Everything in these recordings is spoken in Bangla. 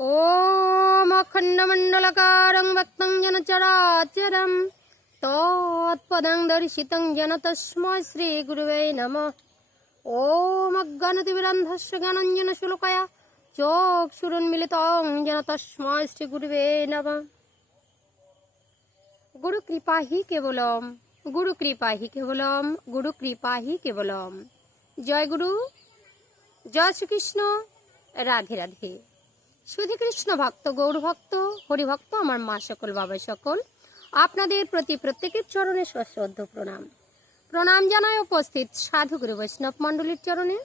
ओम अखंडमंडलकारं वक्तं येन चराचरं तत्पदं दर्शितं येन तस्मै श्रीगुरुवे नमः। ओम अज्ञानतिमिरान्धस्य ज्ञानाञ्जनशलाकया चक्षुरुन्मीलितं येन तस्मै श्रीगुरुवे नमः। गुरु कृपा ही केवलम, गुरु कृपा ही केवलम, गुरु कृपा ही केवलम। जय गुरु, जय श्रीकृष्ण, राधे राधे। শুধু কৃষ্ণ ভক্ত, গৌর ভক্ত, হরি ভক্ত, আমার মা সকল, বাবা সকল, আপনাদের প্রতি প্রত্যেকের চরণে সশ্রদ্ধ প্রণাম। প্রণাম জানাই উপস্থিত সাধু গুরু বৈষ্ণব মণ্ডলীর চরণে,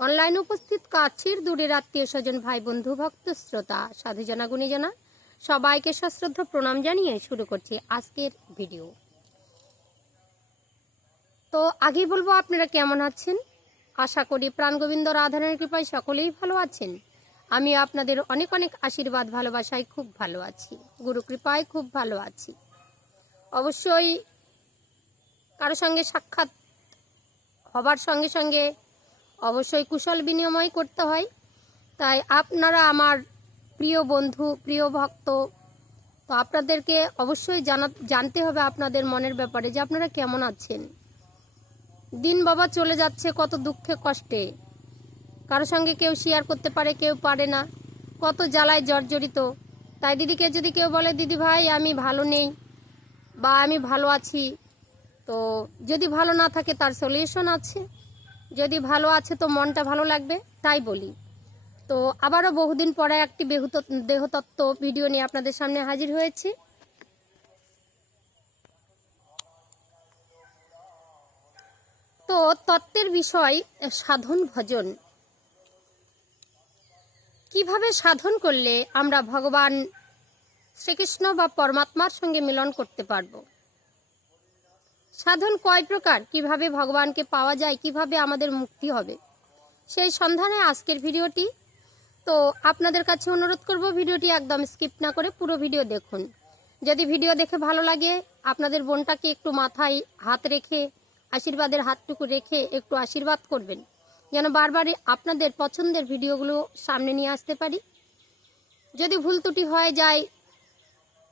অনলাইনে উপস্থিত কাছের দূরের আত্মীয় স্বজন, ভাই বন্ধু, ভক্ত শ্রোতা, সাধুজনা গুণীজনা সবাইকে সশ্রদ্ধ প্রণাম জানিয়ে শুরু করছি আজকের ভিডিও। তো আগেই বলবো আপনারা কেমন আছেন। আশা করি প্রাণ গোবিন্দ রাধারানীর কৃপায় সকলেই ভালো আছেন। আমি আপনাদের অনেক অনেক আশীর্বাদ ভালোবাসায় খুব ভালো আছি, গুরু কৃপায় খুব ভালো আছি। অবশ্যই কারো সঙ্গে সাক্ষাৎ হবার সঙ্গে সঙ্গে অবশ্যই কুশল বিনিময় করতে হয়। তাই আপনারা আমার প্রিয় বন্ধু, প্রিয় ভক্ত, তো আপনাদেরকে অবশ্যই জানতে হবে আপনাদের মনের ব্যাপারে যে আপনারা কেমন আছেন। দিন বাবা চলে যাচ্ছে কত দুঃখে কষ্টে, কারো সঙ্গে কেউ শেয়ার করতে পারে, কেউ পারে না, কত জ্বালায় জর্জরিত। তাই দিদিকে যদি কেউ বলে দিদি ভাই আমি ভালো নেই বা আমি ভালো আছি, তো যদি ভালো না থাকে তার সলিউশন আছে, যদি ভালো আছে তো মনটা ভালো লাগবে, তাই বলি। তো আবারও বহুদিন পরে একটি দেহতত্ত্ব ভিডিও নিয়ে আপনাদের সামনে হাজির হয়েছি। তো তত্ত্বের বিষয় সাধন ভজন। কিভাবে সাধন করলে আমরা ভগবান শ্রীকৃষ্ণ বা পরমাত্মার সঙ্গে মিলন করতে পারব। সাধন কয় প্রকার, কিভাবে ভগবানকে পাওয়া যায়, কিভাবে আমাদের মুক্তি হবে, সেই সন্ধানে আজকের ভিডিওটি। তো আপনাদের কাছে অনুরোধ করব ভিডিওটি একদম স্কিপ না করে পুরো ভিডিও দেখুন। যদি ভিডিও দেখে ভালো লাগে আপনাদের বোনটাকে একটু মাথায় হাত রেখে, আশীর্বাদের হাতটুকু রেখে একটু আশীর্বাদ করবেন, যেন বারবারই আপনাদের পছন্দের ভিডিওগুলো সামনে নিয়ে আসতে পারি। যদি ভুল ত্রুটি হয়ে যায়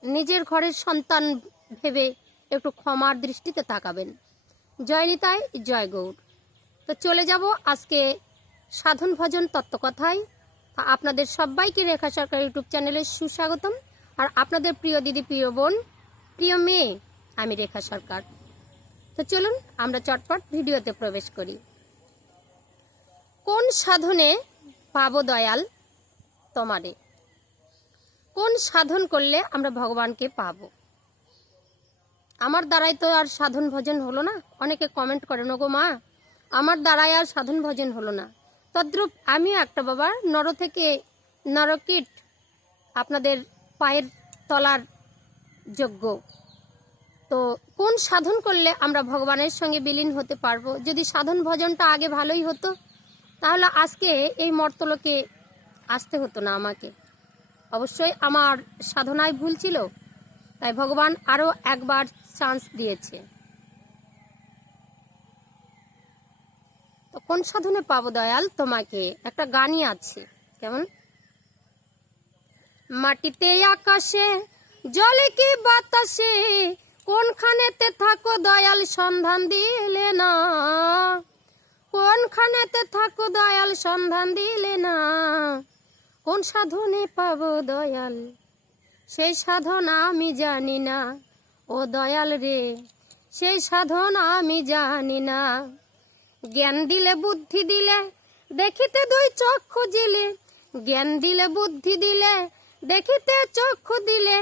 নিজের ঘরের সন্তান ভেবে একটু ক্ষমার দৃষ্টিতে তাকাবেন। জয় নিতাই, জয় গৌর। তো চলে যাব আজকে সাধন ভজন তত্ত্বকথায়। আপনাদের সবাইকে রেখা সরকার ইউটিউব চ্যানেলে সুস্বাগতম। আর আপনাদের প্রিয় দিদি, প্রিয় বোন, প্রিয় মেয়ে আমি রেখা সরকার। তো চলুন আমরা চটপট ভিডিওতে প্রবেশ করি। কোন সাধনে পাবো দয়াল তোমারে, কোন সাধন করলে আমরা ভগবানকে পাবো। আমার দ্বারাই তো আর সাধন ভজন হলো না। অনেকে কমেন্ট করেন ওগো মা আমার দ্বারাই আর সাধন ভজন হলো না। তদ্রূপ আমি একটা বাবা নর থেকে নরকীট আপনাদের পায়ের তলার যোগ্য। তো কোন সাধন করলে আমরা ভগবানের সঙ্গে বিলীন হতে পারবো। যদি সাধন ভজনটা আগে ভালোই হতো তাহলে আজকে এই মর্তলোকে আসতে হতো না আমাকে। অবশ্যই আমার সাধনায় ভুল ছিল, তাই ভগবান আরও একবার চান্স দিয়েছে। তো কোন সাধনে পাবো দয়াল তোমাকে, একটা গানই আছে কেমন, মাটিতে আকাশে জলে কি বাতাসে কোনখানেতে থাকো দয়াল সন্ধান দিলে না, কোনখানেতে থাকো দয়াল সন্ধান দিলে না, কোন সাধনে পাবো দয়াল সেই সাধন আমি জানি না, ও দয়াল রে সেই সাধন আমি জানি না। জ্ঞান দিলে বুদ্ধি দিলে দেখিতে দুই চক্ষু দিলে, জ্ঞান দিলে বুদ্ধি দিলে দেখিতে চক্ষু দিলে,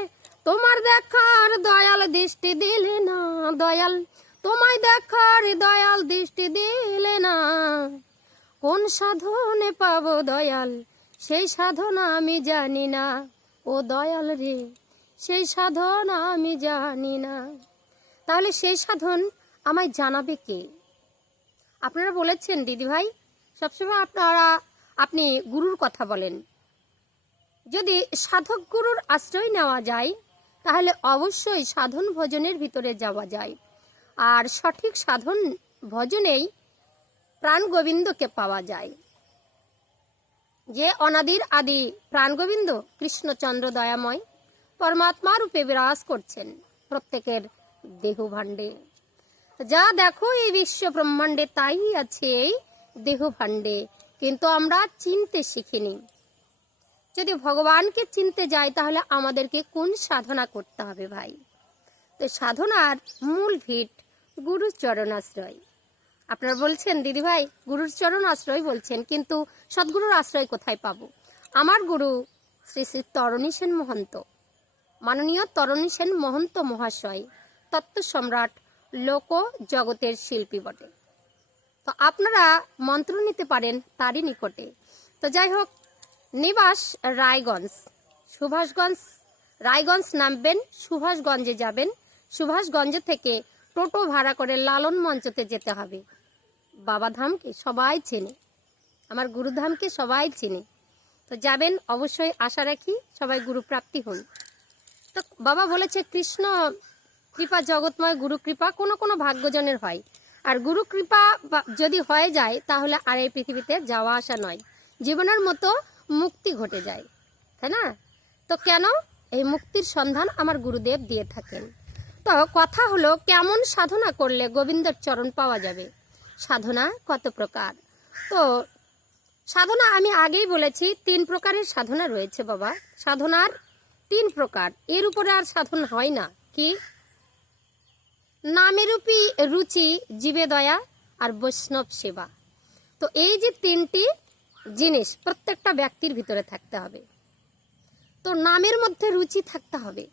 তোমার দেখার দয়াল দৃষ্টি দিলে না, দয়াল তোমায় দেখার দয়াল দৃষ্টি দিলে না, কোন সাধনে পাবো দয়াল সেই সাধন আমি জানি না, ও দয়াল রে সেই সাধন আমি জানি না। তাহলে সেই সাধন আমায় জানাবে কে। আপনারা বলেছেন দিদি ভাই সবসময় আপনি গুরুর কথা বলেন। যদি সাধক গুরুর আশ্রয় নেওয়া যায় তাহলে অবশ্যই সাধন ভজনের ভিতরে যাওয়া যায়। আর সঠিক সাধন ভজনেই প্রাণ গোবিন্দকে পাওয়া যায়। যে অনাদির আদি প্রাণগোবিন্দ কৃষ্ণচন্দ্র দয়াময় পরমাত্মা রূপে বিরাজ করছেন প্রত্যেকের দেহ ভাণ্ডে। যা দেখো এই বিশ্ব ব্রহ্মাণ্ডে তাই আছে এই দেহ ভাণ্ডে, কিন্তু আমরা চিনতে শিখিনি। যদি ভগবানকে চিনতে যাই তাহলে আমাদেরকে কোন সাধনা করতে হবে ভাই? তো সাধনার মূল ভিত গুরুর চরণাশ্রয়। আপনারা বলছেন দিদি ভাই গুরুর চরণ আশ্রয় বলছেন, কিন্তু সদ্গুরুর আশ্রয় কোথায় পাবো? আমার গুরু শ্রী শ্রী তরণী সেন মহন্ত, মাননীয় তরণী সেন মহন্ত মহাশয় তত্ত্ব সম্রাট, লোক জগতের শিল্পী বটে। তো আপনারা মন্ত্র নিতে পারেন তারই নিকটে। তো যাই হোক, নিবাস রায়গঞ্জ, সুভাষগঞ্জ, রায়গঞ্জ নামবেন, সুভাষগঞ্জে যাবেন, সুভাষগঞ্জ থেকে টোটো ভাড়া করে লালন মঞ্চতে যেতে হবে। বাবাধামকে সবাই চেনে, আমার গুরুধামকে সবাই চেনে। তো যাবেন, অবশ্যই আশা রাখি সবাই গুরু প্রাপ্তি হন। তো বাবা বলেছে কৃষ্ণ কৃপা জগৎময়, গুরু কৃপা কোনো কোনো ভাগ্যজনের হয়, আর গুরু কৃপা যদি হয়ে যায় তাহলে আর এই পৃথিবীতে যাওয়া আসা নয়, জীবনের মতো মুক্তি ঘটে যায়, তাই না? তো কেন এই মুক্তির সন্ধান আমার গুরুদেব দিয়ে থাকেন। তো কথা হলো, কেমন সাধনা করলে গোবিন্দের চরণ পাওয়া যাবে? সাধনা কত প্রকার? তো সাধনা আমি আগেই বলেছি 3 প্রকারের সাধনা রয়েছে বাবা। সাধনার 3 প্রকার, এর উপরে আর সাধন হয় না। কি? নামেরূপী রুচি, জীবে দয়া, আর বৈষ্ণব সেবা। তো এই যে 3টি জিনিস প্রত্যেকটা ব্যক্তির ভিতরে থাকতে হবে। তো নামের মধ্যে রুচি থাকতে হবে।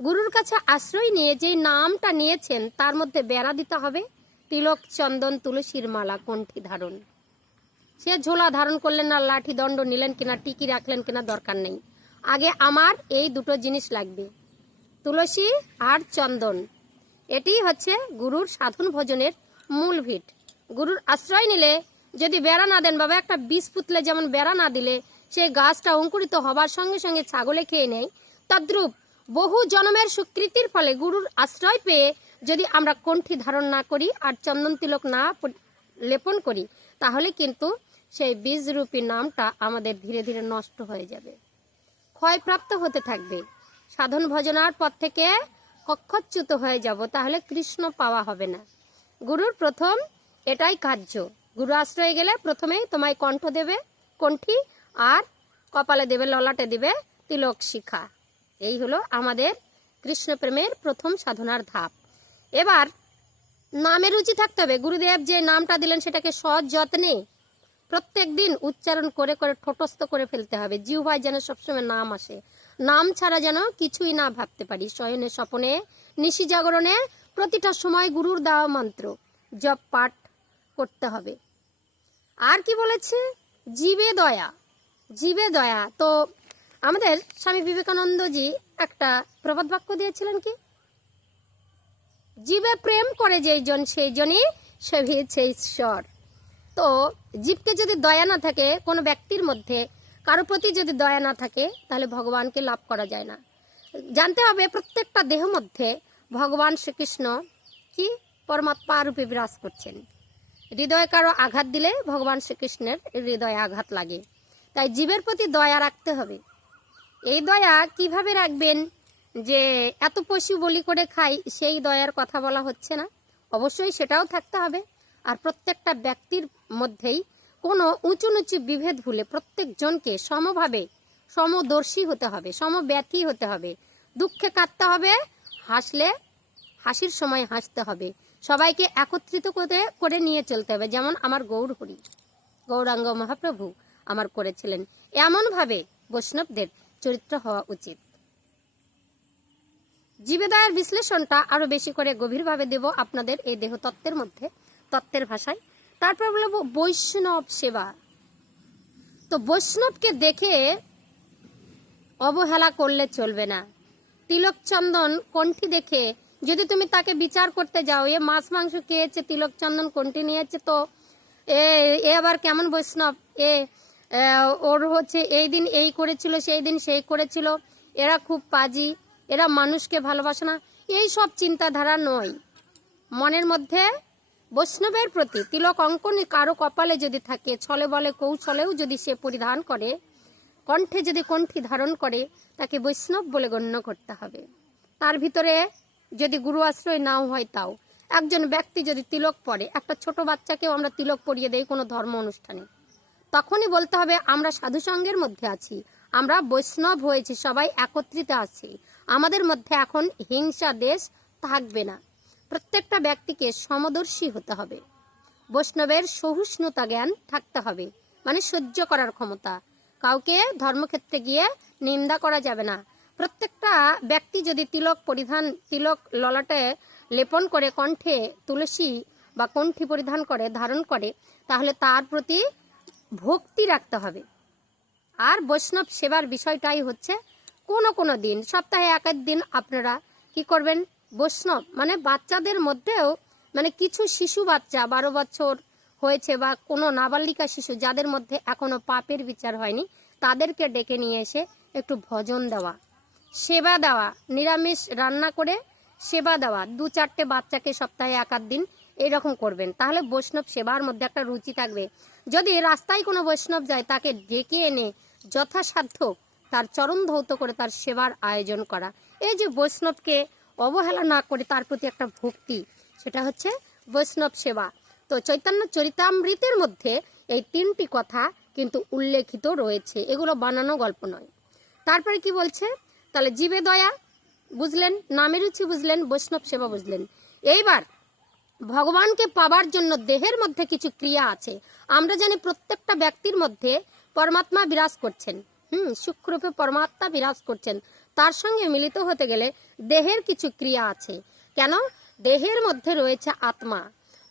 গুরুর কাছে আশ্রয় নিয়ে যে নামটা নিয়েছেন তার মধ্যে বেড়া দিতে হবে, তিলক, চন্দন, তুলসীর মালা, কণ্ঠী ধারণ। সে ঝোলা ধারণ করলেন না, লাঠি দণ্ড নিলেন কিনা, টিকি রাখলেন কিনা, দরকার নেই। আগে আমার এই 2টো জিনিস লাগবে, তুলসী আর চন্দন। এটি হচ্ছে গুরুর সাধন ভজনের মূল ভিত। গুরুর আশ্রয় নিলে যদি বেড়া না দেন বাবা, একটা বীজ পুতলে যেমন বেড়া না দিলে সেই গাছটা অঙ্কুরিত হবার সঙ্গে সঙ্গে ছাগলে খেয়ে নেয়, তদ্রূপ বহু জন্মের স্বীকৃতির ফলে গুরুর আশ্রয় পেয়ে যদি আমরা কণ্ঠী ধারণ না করি আর চন্দন তিলক না লেপন করি, তাহলে কিন্তু সেই বীজরূপী নামটা আমাদের ধীরে ধীরে নষ্ট হয়ে যাবে, ক্ষয়প্রাপ্ত হতে থাকবে। সাধন ভজনার পথ থেকে কক্ষচ্যুত হয়ে যাব, তাহলে কৃষ্ণ পাওয়া হবে না। গুরুর প্রথম এটাই কার্য। গুরু আশ্রয়ে গেলে প্রথমেই তোমায় কণ্ঠ দেবে কণ্ঠী, আর কপালে দেবে, ললাটে দেবে তিলক শিখা। এই হলো আমাদের কৃষ্ণ প্রেমের প্রথম সাধনার ধাপ। এবার নামে রুচি থাকতে হবে। গুরুদেব যে নামটা দিলেন সেটাকে সযত্নে প্রত্যেক দিন উচ্চারণ করে করে ঠোঁটস্থ করে ফেলতে হবে। জিহ্বায় যেন সবসময় নাম আসে, নাম ছাড়া যেন কিছুই না ভাবতে পারি। শয়নে স্বপনে নিশি জাগরণে প্রতিটা সময় গুরুর দেওয়া মন্ত্র জপ পাঠ করতে হবে। আর কি বলেছে? জীবে দয়া, জীবে দয়া। তো আমাদের স্বামী বিবেকানন্দজি একটা প্রবাদ বাক্য দিয়েছিলেন, কি? জীবে প্রেম করে যেই জন সেই জনই সেবিছে ঈশ্বর। তো জীবকে যদি দয়া না থাকে, কোনো ব্যক্তির মধ্যে কারো প্রতি যদি দয়া না থাকে, তাহলে ভগবানকে লাভ করা যায় না। জানতে হবে প্রত্যেকটা দেহ মধ্যে ভগবান শ্রীকৃষ্ণ কি পরমাত্মা রূপে বিরাজ করছেন। হৃদয়ে কারো আঘাত দিলে ভগবান শ্রীকৃষ্ণের হৃদয়ে আঘাত লাগে। তাই জীবের প্রতি দয়া রাখতে হবে। এই দয়া কিভাবে রাখবেন? যে এত পশু বলি করে খাই, সেই দয়ার কথা বলা হচ্ছে না, অবশ্যই সেটাও থাকতে হবে। আর প্রত্যেকটা ব্যক্তির মধ্যেই কোনো উঁচু নিচু বিভেদ ভুলে প্রত্যেকজনকে সমভাবে সমদর্শী হতে হবে, সমব্যথী হতে হবে। দুঃখে কাঁদতে হবে, হাসলে হাসির সময় হাসতে হবে। সবাইকে একত্রিত করে নিয়ে চলতে হবে, যেমন আমার গৌরহরি গৌরাঙ্গ মহাপ্রভু আমার করেছিলেন। এমনভাবে বৈষ্ণবদের চরিত্র হওয়া উচিত। জীবেদয়ের বিশ্লেষণটা আরো বেশি করে গভীরভাবে দেব আপনাদের এই দেহ তত্ত্বের মধ্যে, তত্ত্বের ভাষায়। তারপর বলবো বৈষ্ণব সেবা। তো বৈষ্ণবকে দেখে অবহেলা করলে চলবে না। তিলক চন্দন কণ্ঠী দেখে যদি তুমি তাকে বিচার করতে যাও, এ মাছ মাংস খেয়েছে, তিলক চন্দন কণ্ঠী নিয়েছে, তো এ আবার কেমন বৈষ্ণব, ওর হচ্ছে এই দিন এই করেছিল, সেই দিন সেই করেছিল, এরা খুব পাজি, এরা মানুষকে ভালোবাসে না, এই সব চিন্তাধারা নয়। মনের মধ্যে বৈষ্ণবের প্রতি তিলক অঙ্কন কারো কপালে যদি থাকে, ছলে বলে কৌশলেও যদি সে পরিধান করে, কণ্ঠে যদি কণ্ঠী ধারণ করে, তাকে বৈষ্ণব বলে গণ্য করতে হবে। তার ভিতরে যদি গুরু আশ্রয় নাও হয় তাও। একজন ব্যক্তি যদি তিলক পরে, একটা ছোট বাচ্চাকেও আমরা তিলক পরিয়ে দেই কোনো ধর্ম অনুষ্ঠানে, তখনই বলতে হবে আমরা সাধুসঙ্গের মধ্যে আছি, আমরা বৈষ্ণব হয়েছি, সবাই একত্রিত আছি, আমাদের মধ্যে এখন হিংসা দেশ থাকবে না। প্রত্যেকটা ব্যক্তিকে সমদর্শী হতে হবে। বৈষ্ণবের সহিষ্ণুতা জ্ঞান থাকতে হবে, মানে সহ্য করার ক্ষমতা। কাউকে ধর্মক্ষেত্রে গিয়ে নিন্দা করা যাবে না। প্রত্যেকটা ব্যক্তি যদি তিলক ললাটে লেপন করে, কণ্ঠে তুলসী বা কণ্ঠী পরিধান করে, ধারণ করে, তাহলে তার প্রতি ভক্তি রাখতে হবে। আর বৈষ্ণব সেবার বিষয়টাই হচ্ছে কোনো দিন, সপ্তাহে এক দিন আপনারা কি করবেন, বৈষ্ণব মানে বাচ্চাদের মধ্যেও, মানে কিছু শিশু বাচ্চা 12 বছর হয়েছে বা কোনো নাবালিকা শিশু যাদের মধ্যে এখনো পাপের বিচার হয়নি, তাদেরকে ডেকে নিয়ে এসে একটু ভজন দেওয়া, সেবা দেওয়া, নিরামিষ রান্না করে সেবা দেওয়া, 2-4টে বাচ্চাকে সপ্তাহে এক দিন এইরকম করবেন। তাহলে বৈষ্ণব সেবার মধ্যে একটা রুচি থাকবে। যদি রাস্তায় কোনো বৈষ্ণব যায়, তাকে ডেকে এনে যথাসাধ্য তার চরণ ধৌত করে তার সেবার আয়োজন করা। এই যে বৈষ্ণবকে অবহেলা না করে তার প্রতি একটা ভক্তি, সেটা হচ্ছে বৈষ্ণব সেবা। তো চৈতন্য চরিতামৃতের মধ্যে এই 3টি কথা কিন্তু উল্লেখিত রয়েছে, এগুলো বানানো গল্প নয়। তারপরে কি বলছে, তাহলে জীবে দয়া বুঝলেন, নামে রুচি বুঝলেন, বৈষ্ণব সেবা বুঝলেন। এইবার ভগবানকে পাবার জন্য দেহের মধ্যে কিছু ক্রিয়া আছে। আমরা জানি প্রত্যেকটা ব্যক্তির মধ্যে পরমাত্মা বিরাজ করছেন, সূক্ষ্মরূপে পরমাত্মা বিরাজ করছেন। তার সঙ্গে মিলিত হতে গেলে দেহের কিছু ক্রিয়া আছে। কেন? দেহের মধ্যে রয়েছে আত্মা।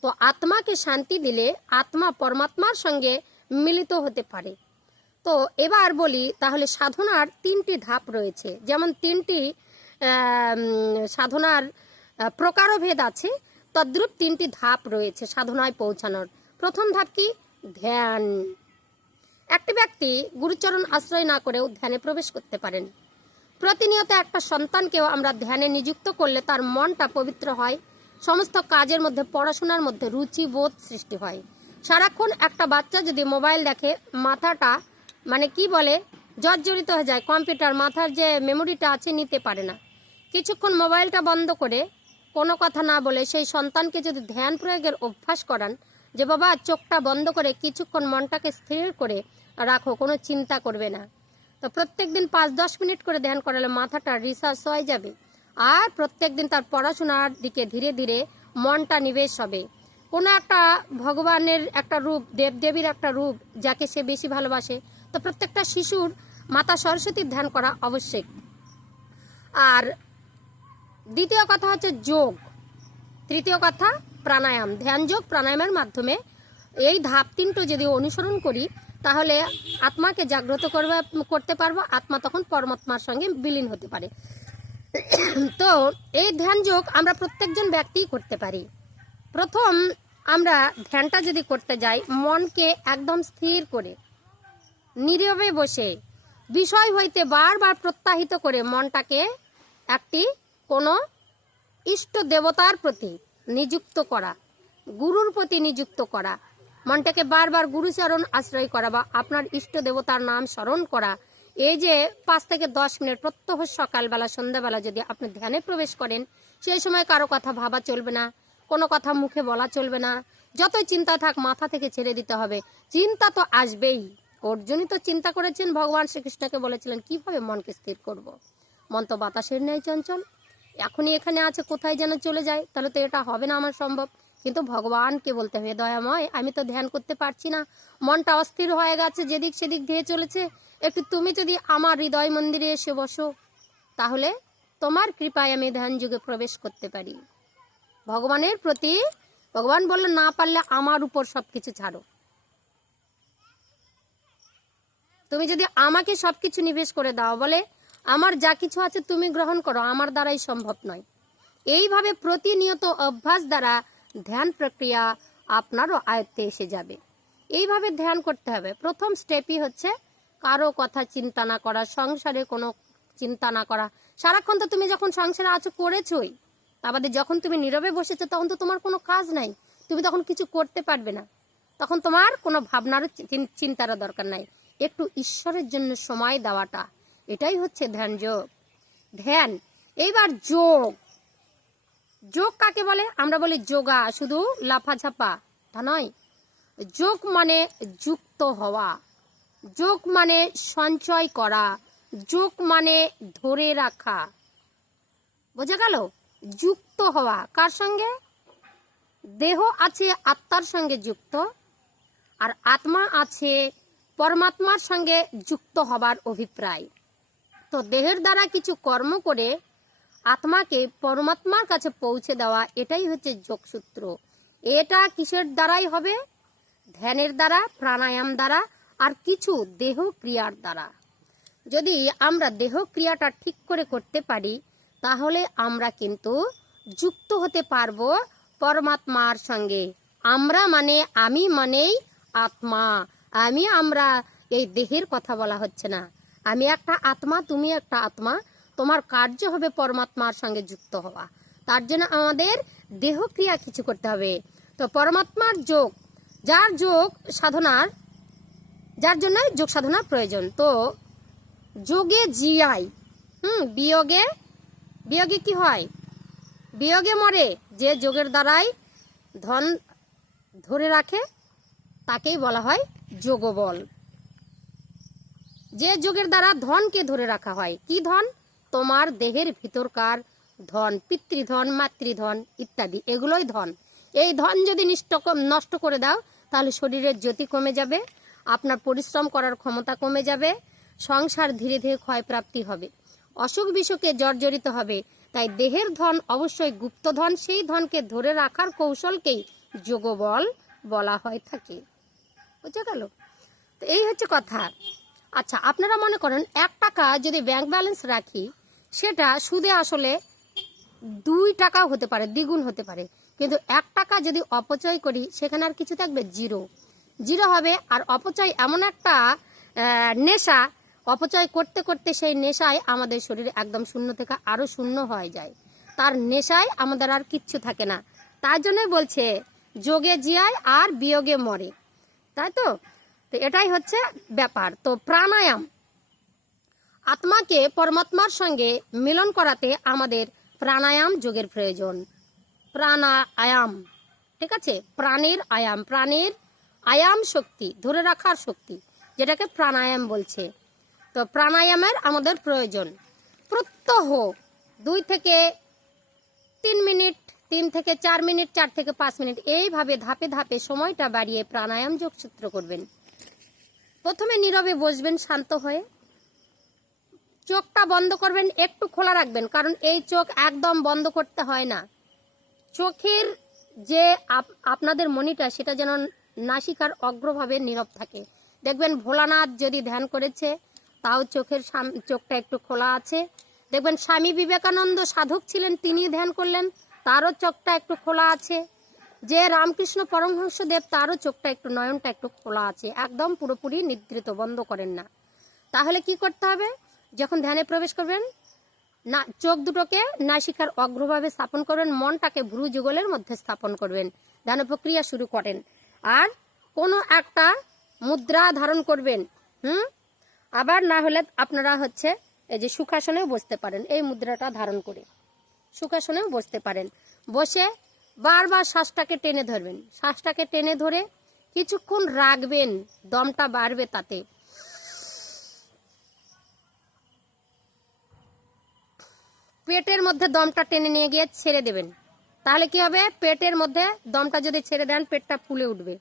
তো আত্মাকে শান্তি দিলে আত্মা পরমাত্মার সঙ্গে মিলিত হতে পারে। তো এবার বলি, তাহলে সাধনার 3টি ধাপ রয়েছে। যেমন 3টি সাধনার প্রকারভেদ আছে, তদ্রূপ 3টি ধাপ রয়েছে সাধনায় পৌঁছানোর। প্রথম ধাপ কি? ধ্যান। একটি ব্যক্তি গুরুচরণ আশ্রয় না করেও ধ্যানে প্রবেশ করতে পারেন। প্রতিনিয়ত একটা সন্তানকেও আমরা ধ্যানে নিযুক্ত করলে তার মনটা পবিত্র হয়, সমস্ত কাজের মধ্যে, পড়াশোনার মধ্যে রুচি বোধ সৃষ্টি হয়। সারাক্ষণ একটা বাচ্চা যদি মোবাইল দেখে, মাথাটা মানে কি বলে জর্জরিত হয়ে যায়, কম্পিউটার মাথার যে মেমোরিটা আছে নিতে পারে না। কিছুক্ষণ মোবাইলটা বন্ধ করে কোনো কথা না বলে সেই সন্তানকে যদি ধ্যান প্রয়োগের অভ্যাস করান, যে বাবা চোখটা বন্ধ করে কিছুক্ষণ মনটাকে স্থির করে রাখো, কোনো চিন্তা করবে না, তো প্রত্যেকদিন 5-10 মিনিট করে ধ্যান করালে মাথাটা রিসার্চ হয়ে যাবে। আর প্রত্যেকদিন তার পড়াশোনার দিকে ধীরে ধীরে মনটা নিবেশ হবে। কোনো একটা ভগবানের একটা রূপ, দেবদেবীর একটা রূপ যাকে সে বেশি ভালোবাসে, তো প্রত্যেকটা শিশুর মাতা সরস্বতীর ধ্যান করা আবশ্যক। আর দ্বিতীয় কথা হচ্ছে যোগ, তৃতীয় কথা প্রাণায়াম। ধ্যান যোগ প্রাণায়ামের মাধ্যমে এই ধাপ 3টো যদি অনুসরণ করি, তাহলে আত্মাকে জাগ্রত করতে পারবো, আত্মা তখন পরমাত্মার সঙ্গে বিলীন হতে পারে। তো এই ধ্যান যোগ আমরা প্রত্যেকজন ব্যক্তিই করতে পারি। প্রথম আমরা ধ্যানটা যদি করতে যাই, মনকে একদম স্থির করে নীরবে বসে বিষয় হইতে বারবার প্রত্যাহিত করে মনটাকে একটি কোনো ইষ্ট দেবতার প্রতি নিযুক্ত করা, গুরুর প্রতি নিযুক্ত করা, মনটাকে বারবার গুরুচরণ আশ্রয় করা বা আপনার ইষ্ট দেবতার নাম স্মরণ করা। এই যে 5 থেকে 10 মিনিট প্রত্যহ সকালবেলা সন্ধ্যাবেলা যদি আপনি ধ্যানে প্রবেশ করেন, সেই সময় কারো কথা ভাবা চলবে না, কোনো কথা মুখে বলা চলবে না। যতই চিন্তা থাক মাথা থেকে ছেড়ে দিতে হবে। চিন্তা তো আসবেই, অর্জুনই তো চিন্তা করেছেন, ভগবান শ্রীকৃষ্ণকে বলেছিলেন কিভাবে মনকে স্থির করব। মন তো বাতাসের ন্যায় চঞ্চল, এখনই এখানে আছে কোথায় যেন চলে যায়, তাহলে তো এটা হবে না আমার সম্ভব। কিন্তু ভগবানকে বলতে হবে, দয়াময় আমি তো ধ্যান করতে পারছি না, মনটা অস্থির হয়ে গেছে, যেদিক সেদিক ধেয়ে চলেছে, একটু তুমি যদি আমার হৃদয় মন্দিরে এসে বসো, তাহলে তোমার কৃপায় আমি ধ্যান যুগে প্রবেশ করতে পারি। ভগবানের প্রতি ভগবান বললেন, না পারলে আমার উপর সবকিছু ছাড়ো, তুমি যদি আমাকে সবকিছু নিবেশ করে দাও, বলে আমার যা কিছু আছে তুমি গ্রহণ করো, আমার দ্বারাই সম্ভব নয়। এইভাবে প্রতিনিয়ত অভ্যাস দ্বারা ধ্যান প্রক্রিয়া আপনারও আয়ত্তে এসে যাবে। এইভাবে ধ্যান করতে হবে। প্রথম স্টেপই হচ্ছে কারো কথা চিন্তা না করা, সংসারে কোনো চিন্তা না করা। সারাক্ষণ তো তুমি যখন সংসারে আছো করেছোই, তারপরে যখন তুমি নীরবে বসেছো তখন তো তোমার কোনো কাজ নাই, তুমি তখন কিছু করতে পারবে না, তখন তোমার কোনো ভাবনারও চিন্তারও দরকার নাই। একটু ঈশ্বরের জন্য সময় দেওয়াটা, এটাই হচ্ছে ধ্যান যোগ। ধ্যান। এইবার যোগ। যোগ কাকে বলে? আমরা বলি যোগা, শুধু লাফাঝাপা, তা নয়। যোগ মানে যুক্ত হওয়া, যোগ মানে সঞ্চয় করা, যোগ মানে ধরে রাখা। বোঝা গেল? যুক্ত হওয়া কার সঙ্গে? দেহ আছে আত্মার সঙ্গে যুক্ত, আর আত্মা আছে পরমাত্মার সঙ্গে যুক্ত হবার অভিপ্রায়। তো দেহের দ্বারা কিছু কর্ম করে আত্মাকে পরমাত্মার কাছে পৌঁছে দেওয়া, এটাই হচ্ছে যোগসূত্র। এটা কিসের দ্বারাই হবে? ধ্যানের দ্বারা, প্রাণায়াম দ্বারা, আর কিছু দেহ ক্রিয়ার দ্বারা। যদি আমরা দেহ ক্রিয়াটা ঠিক করে করতে পারি, তাহলে আমরা কিন্তু যুক্ত হতে পারবো পরমাত্মার সঙ্গে। আমরা মানে আমি মানেই আত্মা। আমরা এই দেহের কথা বলা হচ্ছে না। আমি একটা আত্মা, তুমি একটা আত্মা, তোমার কার্য হবে পরমাত্মার সঙ্গে যুক্ত হওয়া। তার জন্য আমাদের দেহ ক্রিয়া কিছু করতে হবে। তো পরমাত্মার যোগ, যার যোগ সাধনার, যার জন্য যোগ সাধনার প্রয়োজন। তো যোগে জিয়াই, বিয়োগে, বিয়োগে কি হয়? বিয়োগে মরে। যে যোগের দ্বারাই ধন ধরে রাখে তাকেই বলা হয় যোগবল। যে যোগের দ্বারা ধনকে ধরে রাখা হয়, কি ধন? তোমার দেহের ভিতরকার ধন, পিতৃধন, মাতৃধন ইত্যাদি, এগুলোই ধন। এই ধন যদি নষ্ট করে দাও, তাহলে শরীরের জ্যোতি কমে যাবে, আপনার পরিশ্রম করার ক্ষমতা কমে যাবে, সংসার ধীরে ধীরে ক্ষয়প্রাপ্তি হবে, অসুখ বিসুখে জর্জরিত হবে। তাই দেহের ধন অবশ্যই গুপ্ত ধন, সেই ধনকে ধরে রাখার কৌশলকেই যোগবল বলা হয় থাকে। বুঝা গেল? তো এই হচ্ছে কথা। আচ্ছা, আপনারা মনে করেন 1 টাকা যদি ব্যাংক ব্যালেন্স রাখি, সেটা সুদে আসলে 2 টাকাও হতে পারে, দ্বিগুণ হতে পারে। কিন্তু 1 টাকা যদি অপচয় করি, সেখানে আর কিছু থাকবে? জিরো। জিরো হবে। আর অপচয় এমন একটা নেশা, অপচয় করতে করতে সেই নেশায় আমাদের শরীরে একদম শূন্য থেকে আরো শূন্য হয়ে যায়। তার নেশায় আমাদের আর কিচ্ছু থাকে না। তার জন্যই বলছে যোগে জিয়ায় আর বিয়োগে মরে, তাই তো? তো এটাই হচ্ছে ব্যাপার। তো প্রাণায়াম, আত্মাকে পরমাত্মার সঙ্গে মিলন করাতে আমাদের প্রাণায়াম যোগের প্রয়োজন। প্রাণায়াম, ঠিক আছে? প্রাণের আয়াম, প্রাণের আয়াম শক্তি, ধরে রাখার শক্তি, যেটাকে প্রাণায়াম বলছে। তো প্রাণায়ামের আমাদের প্রয়োজন। প্রত্যহ 2 থেকে 3 মিনিট, 3 থেকে 4 মিনিট, 4 থেকে 5 মিনিট, এইভাবে ধাপে ধাপে সময়টা বাড়িয়ে প্রাণায়াম যোগসূত্র করবেন। প্রথমে নীরবে বসবেন শান্ত হয়ে, চোখটা বন্ধ করবেন, একটু খোলা রাখবেন, কারণ এই চোখ একদম বন্ধ করতে হয় না। চোখের যে আপনাদের মনিটা, সেটা যেন নাসিকার অগ্রভাবে নীরব থাকে। দেখবেন ভোলানাথ যদি ধ্যান করেছে, তাও চোখটা একটু খোলা আছে। দেখবেন স্বামী বিবেকানন্দ সাধক ছিলেন, তিনি ধ্যান করলেন, তারও চোখটা একটু খোলা আছে। যে রামকৃষ্ণ পরমহংসদেব, তারও চোখটা একটু, নয়নটা একটু খোলা আছে, একদম পুরোপুরি নিদ্রিত, বন্ধ করেন না। তাহলে কি করতে হবে? যখন ধ্যানে প্রবেশ করবেন, না, চোখ দুটোকে নাসিকার অগ্রভাবে স্থাপন করবেন, মনটাকে ভ্রু যুগলের মধ্যে স্থাপন করবেন, ধ্যান প্রক্রিয়া শুরু করেন। আর কোনো একটা মুদ্রা ধারণ করবেন। আবার না হলে আপনারা হচ্ছে এই যে সুখাসনেও বসতে পারেন, এই মুদ্রাটা ধারণ করে সুখাসনেও বসতে পারেন। বসে বারবার শ্বাসটাকে টেনে ধরবেন, শ্বাসটাকে টেনে ধরে কিছুক্ষণ রাখবেন, দমটা বাড়বে তাতে। পেটের মধ্যে দমটা টেনে নিয়ে গিয়ে ছেড়ে দেবেন। তাহলে কি হবে? পেটের মধ্যে দমটা যদি ছেড়ে দেন, পেটটা ফুলে উঠবে।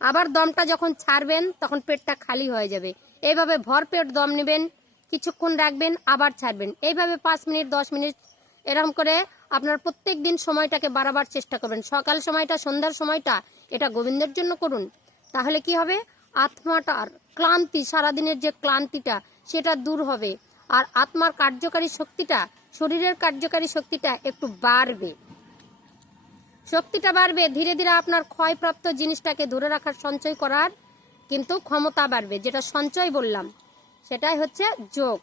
আবার দমটা যখন ছাড়বেন, তখন পেটটা খালি হয়ে যাবে। এইভাবে ভরপেট দম নেবেন, কিছুক্ষণ রাখবেন, আবার ছাড়বেন। এইভাবে 5 মিনিট, 10 মিনিট এরকম করে আপনার প্রত্যেক দিন সময়টাকে বাড়াবার চেষ্টা করবেন। সকাল সময়টা, সন্ধ্যার সময়টা, এটা গোবিন্দের জন্য করুন। তাহলে কি হবে? আত্মাটার ক্লান্তি, সারাদিনের যে ক্লান্তিটা, সেটা দূর হবে। আর আত্মার কার্যকারী শক্তিটা, শরীরের কার্যকারী শক্তিটা একটু বাড়বে। শক্তিটা বাড়বে, ধীরে ধীরে আপনার ক্ষয়প্রাপ্ত জিনিসটাকে ধরে রাখার, সঞ্চয় করার কিন্তু ক্ষমতা বাড়বে। যেটা সঞ্চয় বললাম, সেটাই হচ্ছে যোগ।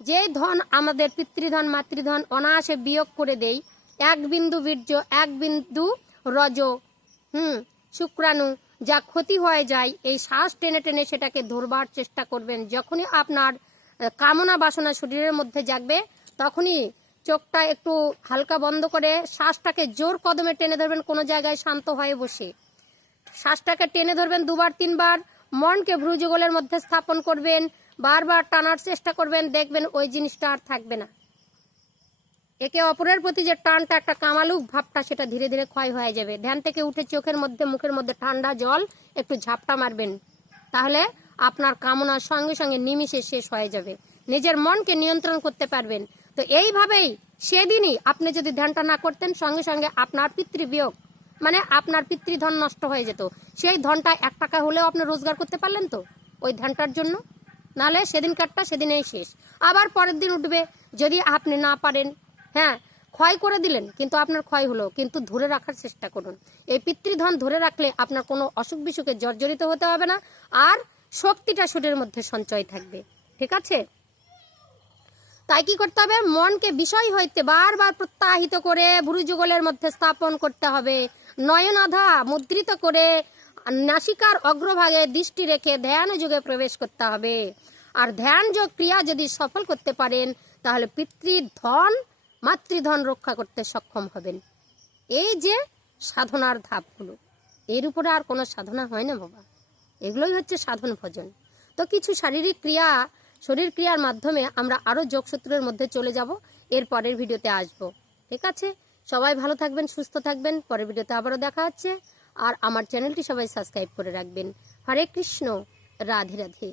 যে ধন আমাদের পিতৃধন, মাতৃধন অনায়াসে বিয়োগ করে দেই, 1 বিন্দু বীর্য, 1 বিন্দু রজ, শুক্রাণু যা ক্ষতি হয়ে যায়, এই শ্বাস টেনে টেনে সেটাকে ধরবার চেষ্টা করবেন। যখনই আপনার কামনা বাসনা শরীরের মধ্যে জাগবে, তখনই চোখটা একটু হালকা বন্ধ করে শ্বাসটাকে জোর কদমে টেনে ধরবেন। কোনো জায়গায় শান্ত হয়ে বসে শ্বাসটাকে টেনে ধরবেন 2-3 বার। মনকে ভ্রুযুগলের মধ্যে স্থাপন করবেন, বারবার টানার চেষ্টা করবেন, দেখবেন ওই জিনিসটা আর থাকবে না। একে অপরের প্রতি যে টানটা, একটা কামালুক ভাবটা, সেটা ধীরে ধীরে ক্ষয় হয়ে যাবে। ধ্যান থেকে উঠে চোখের মধ্যে, মুখের মধ্যে ঠান্ডা জল একটু ঝাপটা মারবেন, তাহলে আপনার কামনার সঙ্গে সঙ্গে নিমিষে শেষ হয়ে যাবে। নিজের মনকে নিয়ন্ত্রণ করতে পারবেন। তো এইভাবেই সেদিনই আপনি যদি ধ্যানটা না করতেন, সঙ্গে সঙ্গে আপনার পিতৃবিয়োগ, মানে আপনার পিতৃধন নষ্ট হয়ে যেত। সেই ধনটা 1 টাকা হলেও আপনি রোজগার করতে পারলেন তো ওই ধ্যানটার জন্য। নাহলে সেদিনকারটা সেদিনেই শেষ, আবার পরের দিন উঠবে। যদি আপনি না পারেন, হ্যাঁ, ক্ষয় করে দিলেন, কিন্তু আপনার ক্ষয় হলো, কিন্তু ধরে রাখার চেষ্টা করুন। এই পিতৃধন ধরে রাখলে আপনার কোনো অসুখ বিসুখে জর্জরিত হতে হবে না, আর শক্তিটা শরীরের মধ্যে সঞ্চয় থাকবে। ঠিক আছে? তাই কি করতে হবে? মনকে বিষয় হইতে বারবার প্রত্যাহিত করে ভ্রুযুগলের মধ্যে স্থাপন করতে হবে। নয়নাধা মুদ্রিত করে নাসিকার অগ্রভাগে দৃষ্টি রেখে ধ্যান যুগে প্রবেশ করতে হবে। আর ধ্যান যোগ ক্রিয়া যদি সফল করতে পারেন, তাহলে পিতৃধন মাতৃধন রক্ষা করতে সক্ষম হবেন। এই যে সাধনার ধাপগুলো, এর উপরে আর কোনো সাধনা হয় না বাবা। এগুলোই হচ্ছে সাধন ভজন। তো কিছু শারীরিক ক্রিয়া, শরীর ক্রিয়ার মাধ্যমে আমরা আরও যোগসূত্রের মধ্যে চলে যাব, এর পরের ভিডিওতে আসব। ঠিক আছে? সবাই ভালো থাকবেন, সুস্থ থাকবেন। পরের ভিডিওতে আবারও দেখা হচ্ছে। আর আমার চ্যানেলটি সবাই সাবস্ক্রাইব করে রাখবেন। হরে কৃষ্ণ, রাধে রাধে।